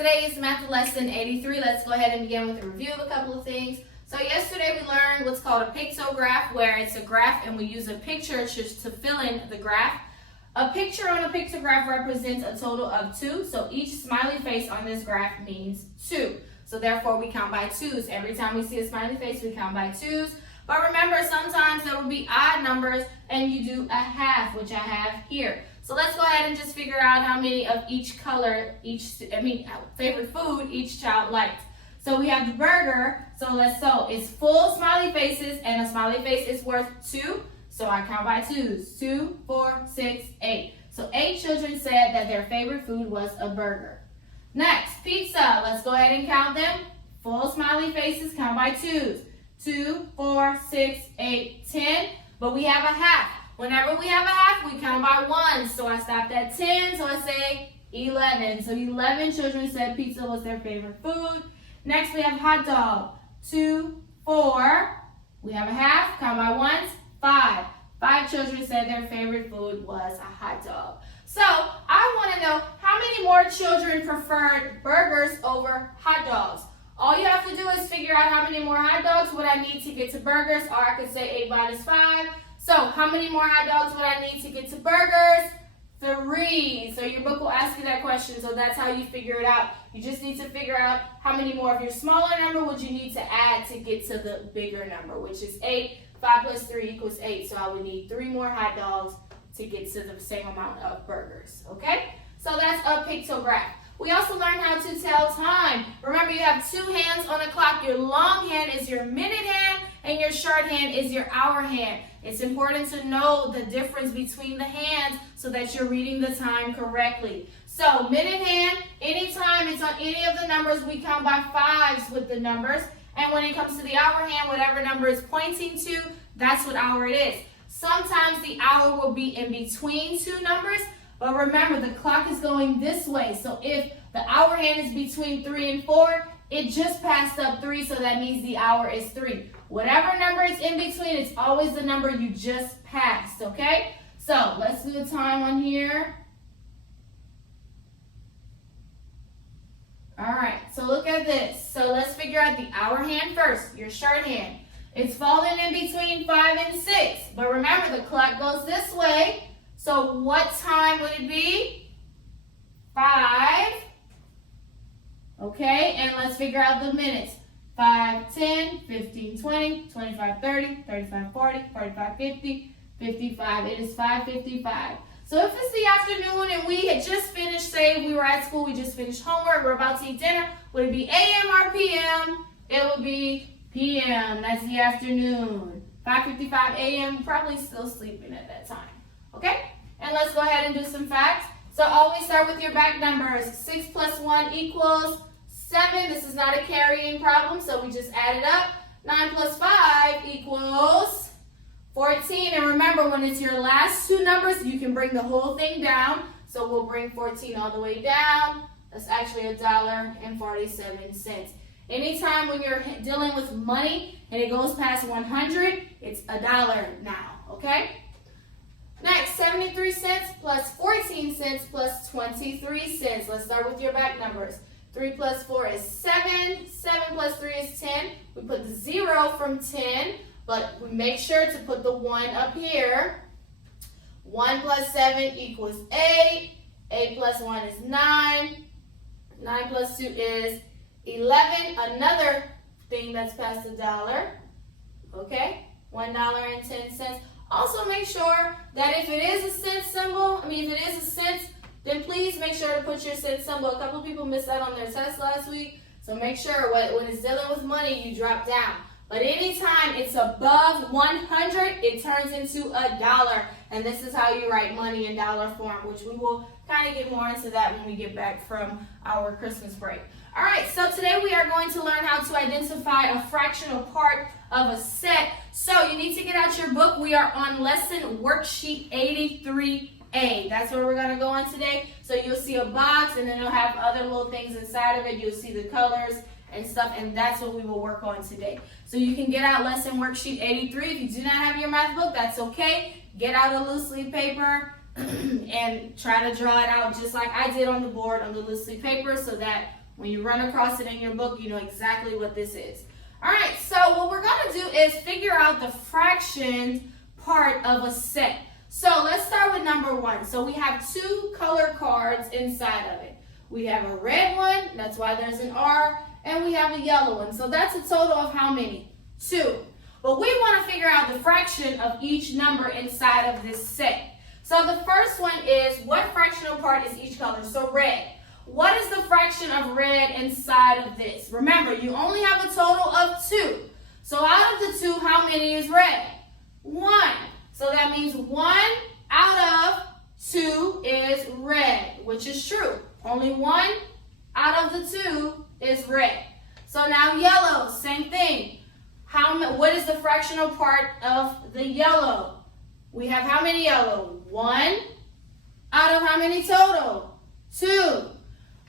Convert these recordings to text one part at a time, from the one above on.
Today is math lesson 83. Let's go ahead and begin with a review of a couple of things. So yesterday we learned what's called a pictograph, where it's a graph and we use a picture to fill in the graph. A picture on a pictograph represents a total of 2, so each smiley face on this graph means 2. So therefore we count by 2s. Every time we see a smiley face, we count by 2s. But remember, sometimes there will be odd numbers and you do a half, which I have here. So let's go ahead and just figure out how many of each color, favorite food each child liked. So we have the burger, so it's full smiley faces, and a smiley face is worth 2. So I count by 2s. 2, 4, 6, 8. So 8 children said that their favorite food was a burger. Next, pizza. Let's go ahead and count them. Full smiley faces, count by 2s. 2, 4, 6, 8, 10. But we have a half. Whenever we have a half, we count by 1. So I stopped at 10, so I say 11. So 11 children said pizza was their favorite food. Next, we have hot dog. 2, 4. We have a half, count by 1s. 5. 5 children said their favorite food was a hot dog. So I want to know how many more children preferred burgers over hot dogs. All you have to do is figure out how many more hot dogs would I need to get to burgers, or I could say 8 minus 5. So how many more hot dogs would I need to get to burgers? 3. So your book will ask you that question, so that's how you figure it out. You just need to figure out how many more of your smaller number would you need to add to get to the bigger number, which is 8. 5 plus 3 equals 8, so I would need 3 more hot dogs to get to the same amount of burgers, okay? So that's a pictograph. We also learned how to tell time. Remember, you have 2 hands on a clock. Your long hand is your minute hand, and your short hand is your hour hand. It's important to know the difference between the hands so that you're reading the time correctly. So minute hand, anytime it's on any of the numbers, we count by 5s with the numbers. And when it comes to the hour hand, whatever number is pointing to, that's what hour it is. Sometimes the hour will be in between 2 numbers, but remember, the clock is going this way. So if the hour hand is between 3 and 4, it just passed up 3, so that means the hour is 3. Whatever number is in between, it's always the number you just passed, okay? So let's do the time on here. All right, so look at this. So let's figure out the hour hand first, your short hand. It's falling in between 5 and 6, but remember, the clock goes this way. So what time would it be? 5. Okay, and let's figure out the minutes. 5, 10, 15, 20, 25, 30, 35, 40, 45, 50, 55. It is 5:55. So if it's the afternoon and we had just finished, say we were at school, we just finished homework, we're about to eat dinner, would it be a.m. or p.m.? It would be p.m. That's the afternoon. 5:55 a.m., probably still sleeping at that time. Okay? And let's go ahead and do some facts. So always start with your back numbers. 6 plus 1 equals 7. This is not a carrying problem, so we just add it up. 9 plus 5 equals 14. And remember, when it's your last 2 numbers, you can bring the whole thing down. So we'll bring 14 all the way down. That's actually $1.47. Anytime when you're dealing with money and it goes past 100, it's $1 now, okay? Next, 73 cents plus 14 cents plus 23 cents. Let's start with your back numbers. 3 plus 4 is 7. 7 plus 3 is 10. We put the 0 from 10, but we make sure to put the 1 up here. 1 plus 7 equals 8. 8 plus 1 is 9. 9 plus 2 is 11. Another thing that's past $1. Okay? $1.10. Also make sure that if it is a cent symbol, if it is a cent, then please make sure to put your cent symbol. A couple of people missed out on their test last week, so make sure when it's dealing with money, you drop down. But anytime it's above 100, it turns into $1. And this is how you write money in dollar form, which we will kind of get more into that when we get back from our Christmas break. All right, so today we are going to learn how to identify a fractional part of a set. So you need to get out your book. We are on lesson worksheet 83A. That's where we're going to go on today. So you'll see a box, and then it'll have other little things inside of it. You'll see the colors and stuff, and that's what we will work on today. So you can get out lesson worksheet 83. If you do not have your math book, that's okay. Get out a loose leaf paper and try to draw it out just like I did on the board on the loose leaf paper, so that When you run across it in your book, you know exactly what this is. All right, so what we're going to do is figure out the fraction part of a set. So let's start with number 1. So we have 2 color cards inside of it. We have a red one, that's why there's an R, and we have a yellow one. So that's a total of how many? 2. But we want to figure out the fraction of each number inside of this set. So the first one is, what fractional part is each color? So red. What is the fraction of red inside of this? Remember, you only have a total of 2. So out of the 2, how many is red? 1. So that means 1 out of 2 is red, which is true. Only 1 out of the 2 is red. So now yellow, same thing. What is the fractional part of the yellow? We have how many yellow? 1 out of how many total? 2.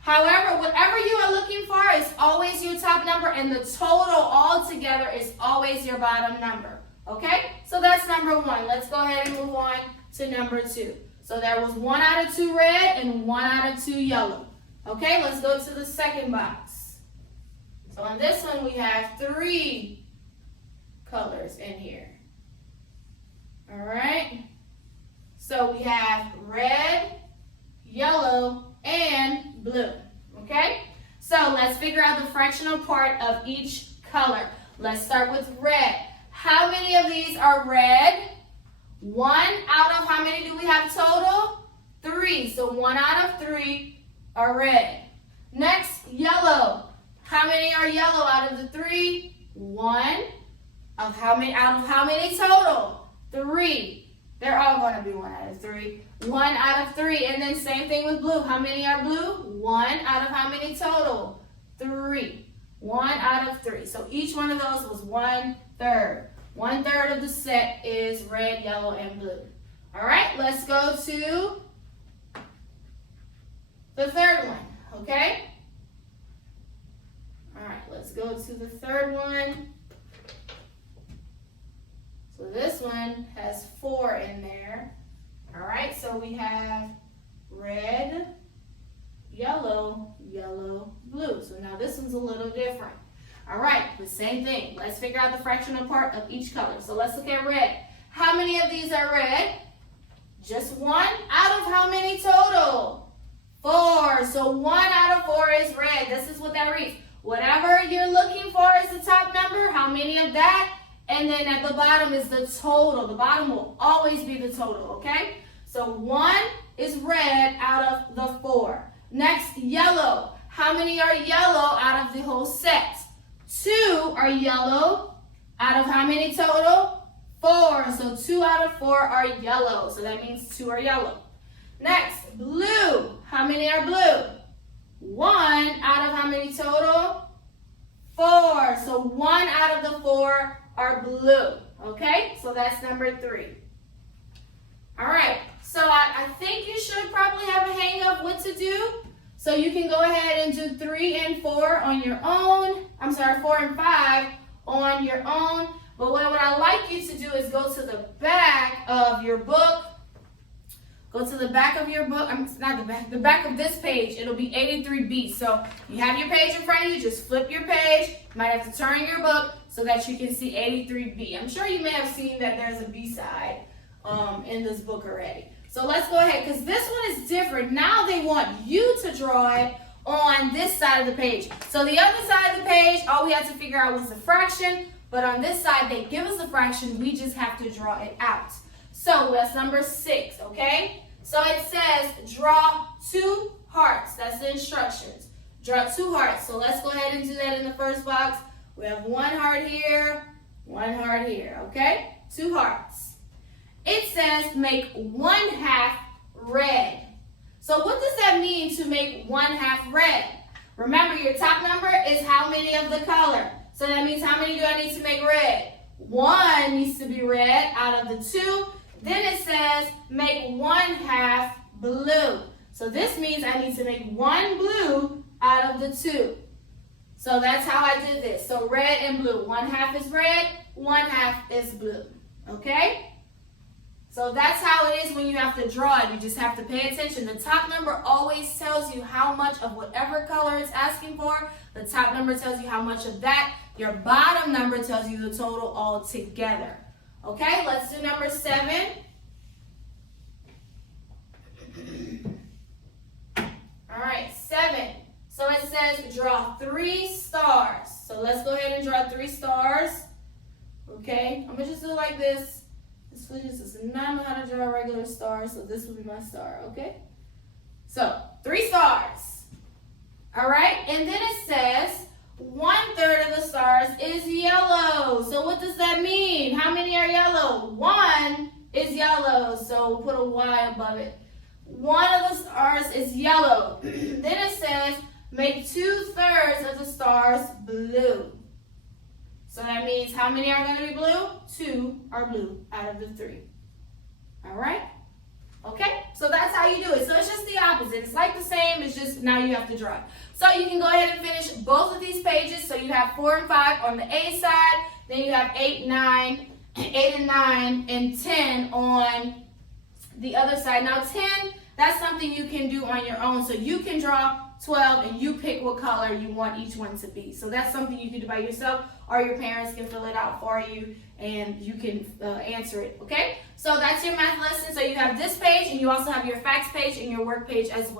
However, whatever you are looking for is always your top number, and the total altogether is always your bottom number. Okay? So that's number 1. Let's go ahead and move on to number 2. So there was 1 out of 2 red and 1 out of 2 yellow. Okay, let's go to the second box. So on this one, we have 3 colors in here. All right? So we have red, yellow, and blue. Okay? So let's figure out the fractional part of each color. Let's start with red. How many of these are red? 1 out of how many do we have total? 3. So 1 out of 3 are red. Next, yellow. How many are yellow out of the 3? 1 of how many out of how many total? 3. They're all going to be 1 out of 3. 1 out of 3. And then same thing with blue. How many are blue? 1 out of how many total? 3. 1 out of 3. So each one of those was 1/3. 1/3 of the set is red, yellow, and blue. All right, let's go to the third one, okay? All right, let's go to the third one. So this one has 4 in there. All right, so we have red, yellow, yellow, blue. So now this one's a little different. All right, the same thing. Let's figure out the fractional part of each color. So let's look at red. How many of these are red? Just 1 out of how many total? 4. So 1 out of 4 is red. This is what that reads. Whatever you're looking for is the top number. How many of that? And then at the bottom is the total. The bottom will always be the total, okay? So 1 is red out of the 4. Next, yellow. How many are yellow out of the whole set? 2 are yellow out of how many total? 4. So 2 out of 4 are yellow. So that means 2 are yellow. Next, blue. How many are blue? 1 out of how many total? 4. So 1 out of the 4 are blue. Okay, so that's number 3. All right, so I think you should probably have a hang of what to do. So you can go ahead and do 3 and 4 on your own. I'm sorry, 4 and 5 on your own. But what I'd like you to do is go to the back of your book. Go to the back of your book. Not the back of this page. It'll be 83B. So you have your page in front of you. Just flip your page. You might have to turn your book so that you can see 83B. I'm sure you may have seen that there's a B side in this book already. So let's go ahead, because this one is different. Now they want you to draw it on this side of the page. So the other side of the page, all we had to figure out was the fraction. But on this side, they give us the fraction. We just have to draw it out. So that's number 6, okay? So it says draw 2 hearts. That's the instructions. Draw 2 hearts. So let's go ahead and do that in the first box. We have 1 heart here, 1 heart here, okay? 2 hearts. It says make 1/2 red. So what does that mean to make 1/2 red? Remember, your top number is how many of the color. So that means how many do I need to make red? 1 needs to be red out of the 2. Then it says make 1/2 blue. So this means I need to make 1 blue out of the 2. So that's how I did this. So red and blue. 1/2 is red, 1/2 is blue. Okay? So that's how it is when you have to draw it. You just have to pay attention. The top number always tells you how much of whatever color it's asking for. The top number tells you how much of that. Your bottom number tells you the total all together. Okay, let's do number 7. All right, 7. So it says draw 3 stars. So let's go ahead and draw 3 stars. Okay, I'm going to just do it like this. This Felicia does not know how to draw a regular star, so this will be my star, okay? So, 3 stars. All right, and then it says 1/3 of the stars is yellow. So what does that mean? How many are yellow? 1 is yellow, so we'll put a Y above it. 1 of the stars is yellow. Then it says make 2/3 of the stars blue. So that means how many are going to be blue? 2 are blue out of the 3. All right? Okay? So that's how you do it. So it's just the opposite. It's like the same. It's just now you have to draw it. So you can go ahead and finish both of these pages. So you have 4 and 5 on the A side. Then you have 8 and 9, and 10 on the other side. Now 10, that's something you can do on your own. So you can draw 12 and you pick what color you want each one to be. So that's something you can do by yourself, or your parents can fill it out for you and you can answer it, okay? So that's your math lesson. So you have this page and you also have your facts page and your work page as well.